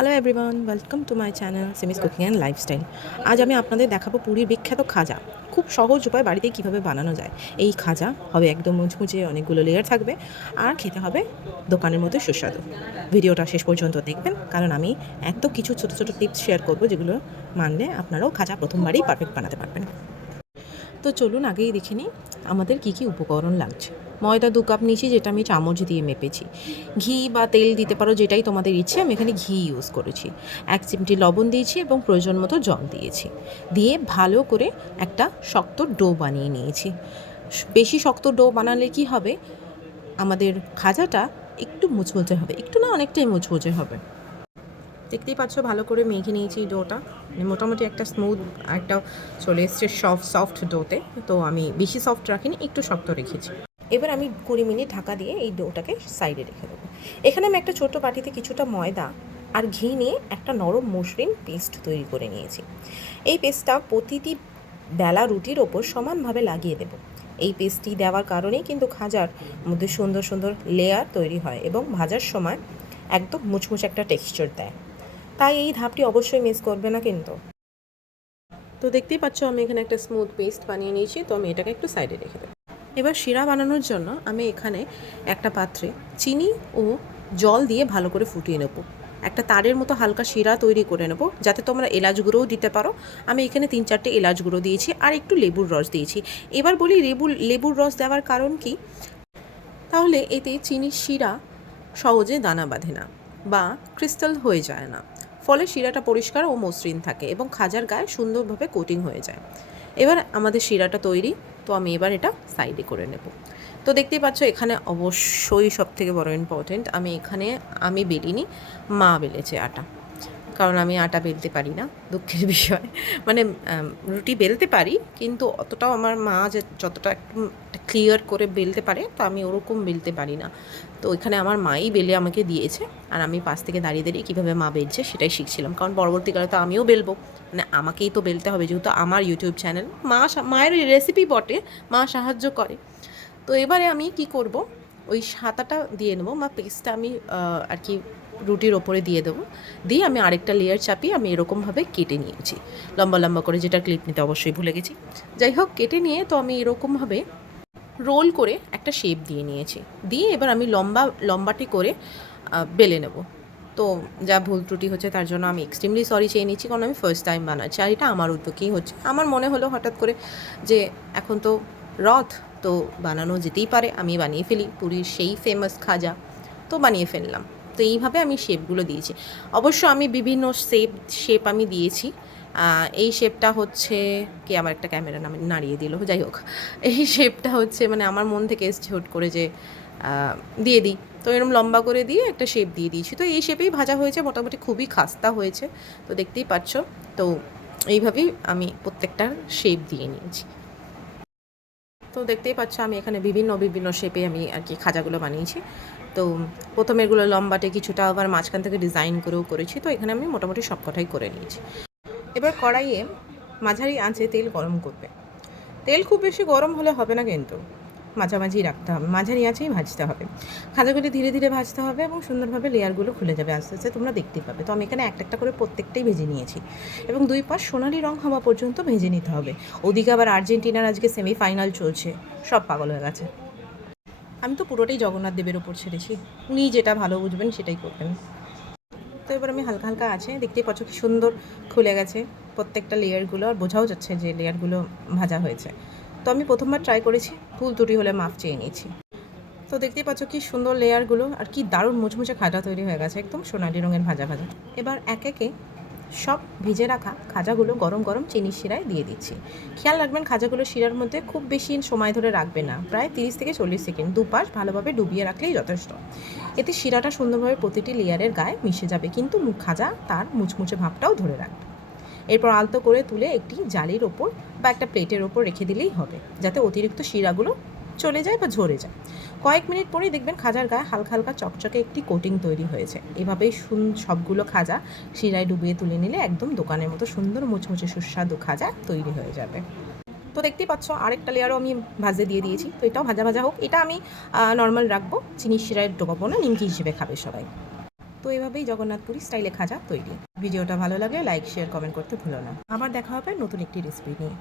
Hello everyone, welcome to my channel Simi's cooking and lifestyle. আজ আমি আপনাদের দেখাবো পুরীর বিখ্যাত খাজা। খুব সহজ উপায় বাড়িতে কীভাবে বানানো যায়। এই খাজা হবে একদম মুচমুচে, অনেকগুলো লেয়ার থাকবে আর খেতে হবে দোকানের মতো সুস্বাদু। ভিডিওটা শেষ পর্যন্ত দেখবেন, কারণ আমি এত কিছু ছোটো ছোটো টিপস শেয়ার করবো যেগুলো মানলে আপনারাও খাজা প্রথমবারই পারফেক্ট বানাতে পারবেন। তো চলুন আগেই দেখে নিই আমাদের কী কী উপকরণ লাগছে। ময়দা 2 কাপ নিয়েছি, যেটা আমি চামচ দিয়ে মেপেছি। ঘি বা তেল দিতে পারো, যেটাই তোমাদের ইচ্ছে। আমি এখানে ঘি ইউজ করেছি। 1 চিমটি লবণ দিয়েছি এবং প্রয়োজন মতো জল দিয়েছি। দিয়ে ভালো করে একটা শক্ত ডো বানিয়ে নিয়েছি। বেশি শক্ত ডো বানালে কি হবে, আমাদের খাজাটা একটু মুচমুচে হবে, একটু না অনেকটাই মুচমুচে হবে। দেখতেই পাচ্ছ ভালো করে মেখে নিয়েছি ডোটা, মোটামুটি একটা স্মুথ একটা চলে এসছে সফট ডোতে। তো আমি বেশি সফট রাখিনি, একটু শক্ত রেখেছি। এবার আমি 20 মিনিট ঢাকা দিয়ে এই ডোটাকে সাইডে রেখে দেবো। এখানে আমি একটা ছোটো বাটিতে কিছুটা ময়দা আর ঘি নিয়ে একটা নরম মসৃণ পেস্ট তৈরি করে নিয়েছি। এই পেস্টটা প্রতিটি বেলা রুটির ওপর সমানভাবে লাগিয়ে দেব। এই পেস্টটি দেওয়ার কারণেই কিন্তু খাজার মধ্যে সুন্দর সুন্দর লেয়ার তৈরি হয় এবং ভাজার সময় একদম মুচমুচে একটা টেক্সচার দেয়। তাই এই ধাপটি অবশ্যই মিস করবে না কিন্তু। তো দেখতেই পাচ্ছ আমি এখানে একটা স্মুথ পেস্ট বানিয়ে নিয়েছি। তো আমি এটাকে একটু সাইডে রেখে দেবো। এবার শিরা বানানোর জন্য আমি এখানে একটা পাত্রে চিনি ও জল দিয়ে ভালো করে ফুটিয়ে নেব। একটা তারের মতো হালকা শিরা তৈরি করে নেব, যাতে তোমরা এলাচ গুঁড়োও দিতে পারো। আমি এখানে 3-4টে এলাচ গুঁড়ো দিয়েছি আর একটু লেবুর রস দিয়েছি। এবার বলি লেবুর রস দেওয়ার কারণ কি, তাহলে এতে চিনির শিরা সহজে দানা বাঁধে না বা ক্রিস্টাল হয়ে যায় না, ফলে শিরাটা পরিষ্কার ও মসৃণ থাকে এবং খাজার গায়ে সুন্দরভাবে কোটিং হয়ে যায়। এবার আমাদের শিরাটা তৈরি। তো আমি এবার এটা সাইডে করে নেব। তো দেখতেই পাচ্ছ এখানে অবশ্যই সবথেকে বড় ইম্পর্টেন্ট, আমি বেলিনি, মা বেলেছে আটা। কারণ আমি আটা বেলতে পারি না, দুঃখের বিষয়। মানে রুটি বেলতে পারি, কিন্তু অতটাও আমার মা যে যতটা একটু ক্লিয়ার করে বেলতে পারে, তো আমি ওরকম বেলতে পারি না। তো এখানে আমার মাই বেলে আমাকে দিয়েছে, আর আমি পাশ থেকে দাঁড়িয়ে দাঁড়িয়ে কীভাবে মা বেলছে সেটাই শিখছিলাম। কারণ পরবর্তীকালে তো আমিও বেলবো, মানে আমাকেই তো বেলতে হবে, যেহেতু আমার ইউটিউব চ্যানেল। মায়ের রেসিপি বটে, মা সাহায্য করে। তো এবারে আমি কি করব, ওই সাঁতাটা দিয়ে নেবো বা পেস্টটা আমি আর কি রুটির ওপরে দিয়ে দেবো। দিয়ে আমি আরেকটা লেয়ার চাপিয়ে আমি এরকমভাবে কেটে নিয়েছি লম্বা লম্বা করে, যেটা ক্লিপ নিতে অবশ্যই ভুলে গেছি। যাই হোক, কেটে নিয়ে তো আমি এরকমভাবে রোল করে একটা শেপ দিয়ে নিয়েছি। দিয়ে এবার আমি লম্বাটি করে বেলে নেব। তো যা ভুল ত্রুটি হচ্ছে তার জন্য আমি এক্সট্রিমলি সরি চেয়ে নিচ্ছি, কারণ আমি ফার্স্ট টাইম বানাচ্ছি আর এটা আমার উদ্যোগেই হচ্ছে। আমার মনে হলো হঠাৎ করে যে এখন তো রথ, তো বানানো যেতেই পারে, আমি বানিয়ে ফেলি পুরীর সেই ফেমাস খাজা। তো বানিয়ে ফেললাম। তো এইভাবে আমি শেপগুলো দিয়েছি। অবশ্য আমি বিভিন্ন শেপ আমি দিয়েছি। এই শেপটা হচ্ছে কি, আমার একটা ক্যামেরা নাড়িয়ে দিল, যাই হোক। এই শেপটা হচ্ছে মানে আমার মন থেকে এসছে হুট করে যে দিয়ে দিই। তো এরকম লম্বা করে দিয়ে একটা শেপ দিয়ে দিয়েছি। তো এই শেপেই ভাজা হয়েছে, মোটামুটি খুবই খাস্তা হয়েছে। তো দেখতেই পাচ্ছ। তো এইভাবেই আমি প্রত্যেকটার শেপ দিয়ে নিয়েছি। তো দেখতেই পাচ্ছ আমি এখানে বিভিন্ন বিভিন্ন শেপে আমি আর কি খাজাগুলো বানিয়েছি। তো প্রথমে এগুলো লম্বাটে, কিছুটা আবার মাঝখান থেকে ডিজাইন করেও করেছি। তো এখানে আমি মোটামুটি সবকটাই করে নিয়েছি। এবার কড়াইয়ে মাঝারি আঁচে তেল গরম করবে। তেল খুব বেশি গরম হলে হবে না কিন্তু, মাঝামাঝি রাখতে হবে, মাঝারি আঁচেই ভাজতে হবে। খাজাগুলি ধীরে ধীরে ভাজতে হবে এবং সুন্দরভাবে লেয়ারগুলো খুলে যাবে আস্তে আস্তে, তোমরা দেখতেই পাবে। তো আমি এখানে একটা একটা করে প্রত্যেকটাই ভেজে নিয়েছি এবং 2 পাশ সোনালি রং হওয়া পর্যন্ত ভেজে নিতে হবে। ওদিকে আবার আর্জেন্টিনার আজকে সেমিফাইনাল চলছে, সব পাগল হয়ে গেছে। আমি তো পুরোটাই জগন্নাথ দেবের ওপর ছেড়েছি, উনি যেটা ভালো বুঝবেন সেটাই করবেন। তো এবার আমি হালকা হালকা আছে, দেখতেই পাচ্ছ কি সুন্দর খুলে গেছে প্রত্যেকটা লেয়ারগুলো, আর বোঝাও যাচ্ছে যে লেয়ারগুলো ভাজা হয়েছে। তো আমি প্রথমবার ট্রাই করেছি, ভুল ত্রুটি হলে মাফ চেয়ে নিয়েছি। তো দেখতেই পাচ্ছ কি সুন্দর লেয়ারগুলো, আর কি দারুণ মুচমুচে খাজা তৈরি হয়ে গেছে, একদম সোনালি রঙের ভাজা ভাজা। এবার এক একে সব ভিজে রাখা খাজাগুলো গরম গরম চিনির শিরায় দিয়ে দিচ্ছি। খেয়াল রাখবেন খাজাগুলো শিরার মধ্যে খুব বেশি সময় ধরে রাখবে না, প্রায় 30 থেকে 40 সেকেন্ড দুপাশ ভালোভাবে ডুবিয়ে রাখলেই যথেষ্ট। এতে শিরাটা সুন্দরভাবে প্রতিটি লেয়ারের গায়ে মিশে যাবে, কিন্তু খাজা তার মুচমুচে ভাবটাও ধরে রাখবে। এরপর আলতো করে তুলে একটি জালির ওপর বা একটা প্লেটের ওপর রেখে দিলেই হবে, যাতে অতিরিক্ত শিরাগুলো চলে যায় বা ঝরে যায়। কয়েক মিনিট পরেই দেখবেন খাজার গায়ে হালকা হালকা চকচকে একটি কোটিং তৈরি হয়েছে। এভাবেই সবগুলো খাজা শিরায় ডুবিয়ে তুলে নিলে একদম দোকানের মতো সুন্দর মুচমুচে সুস্বাদু খাজা তৈরি হয়ে যাবে। তো দেখতেই পাচ্ছ আরেকটা লেয়ারও আমি ভাজে দিয়ে দিয়েছি। তো এটাও ভাজা ভাজা হোক, এটা আমি নর্মাল রাখবো, চিনির শিরায় ডোবাবো না, নিমকি হিসেবে খাবে সবাই। তো এভাবেই জগন্নাথপুরি স্টাইলে খাজা তৈরি। ভিডিওটা ভালো লাগলে লাইক, শেয়ার, কমেন্ট করতে ভুলো না। আবার দেখা হবে নতুন একটি রেসিপি নিয়ে।